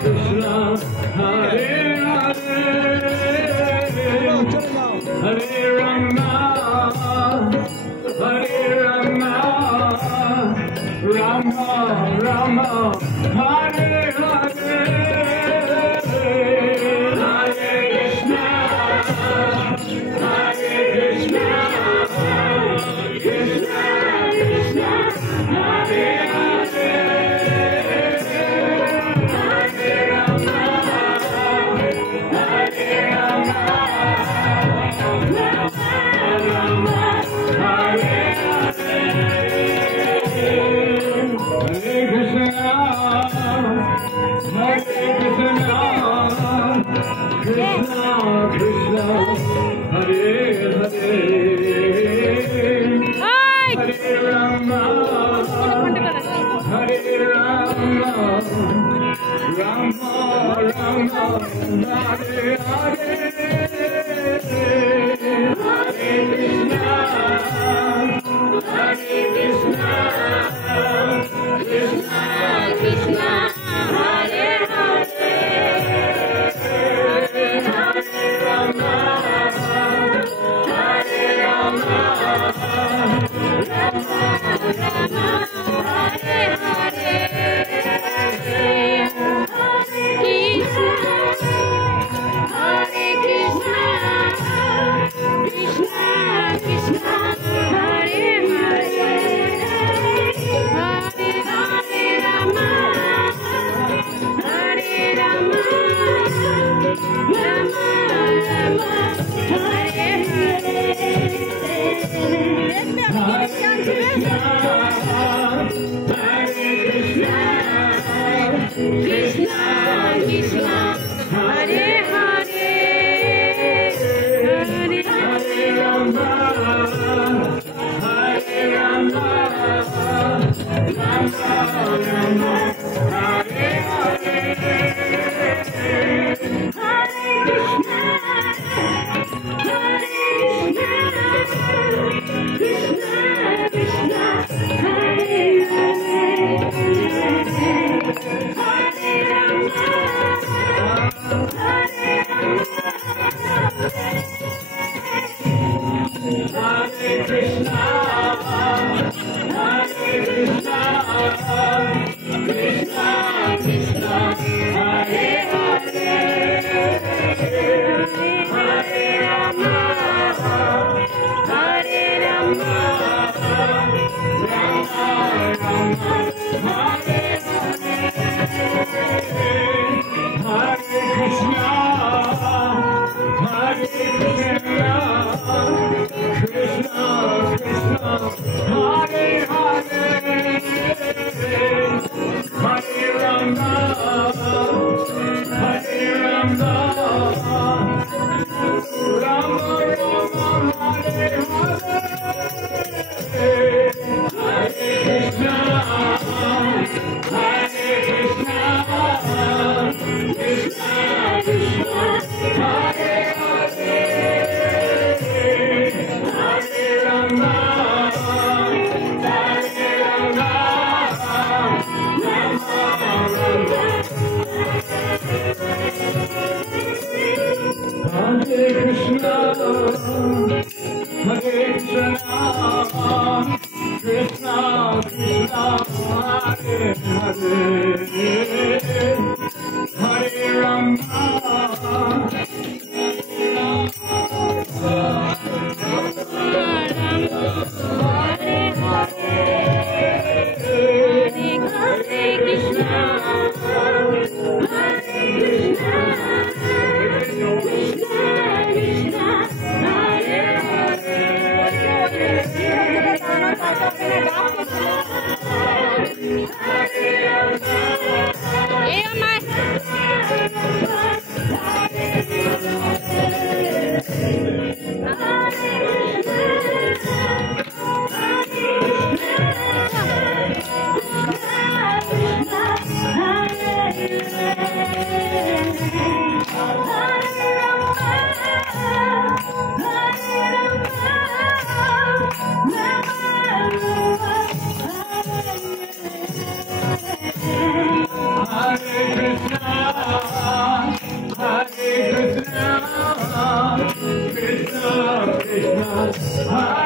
Krishna, Hare Hare, Hare Rama, Hare Rama, Rama Rama, Hare Hare, Hare Krishna, Hare Krishna, Krishna Krishna, Hare Hare, Hare Rama, Hare Rama, Rama Rama, Hare Hare, Hare Krishna, Hare Krishna, Krishna Krishna, Hare Hare, Hare Rama, Hare Rama, Rama Rama, Hare Hare, Hare Krishna, Hare Krishna, Krishna Krishna, Hare Hare, Hare Rama, Hare Rama, Rama Rama, Hare Hare, Hare Krishna, Krishna Krishna, Hare Hare, Hare Rama, Hare Rama, Rama Rama, Hare Hare, Hare Krishna, Hare Krishna, Krishna Krishna, Hare Hare, Hare Rama, Hare Rama, Rama Rama, Hare Hare, Hare Krishna, Hare Krishna, Krishna Krishna, Hare Hare, Hare Rama, Hare Krishna, Hare Krishna, Krishna Krishna, Hare Hare, Hare Rama, Hare Rama, Rama Rama, Hare Hare, Hare Krishna, Hare Krishna, Krishna Krishna, Hare Hare, Hare Rama, Hare Rama, Rama Rama, Hare Hare, Hare Krishna, Hare Krishna, Krishna Krishna, Hare Hare, Hare Rama, Hare Rama, Rama Rama, Hare Krishna, Hare Krishna, Krishna Krishna, Hare Hare, Hare Rama, Krishna, Hare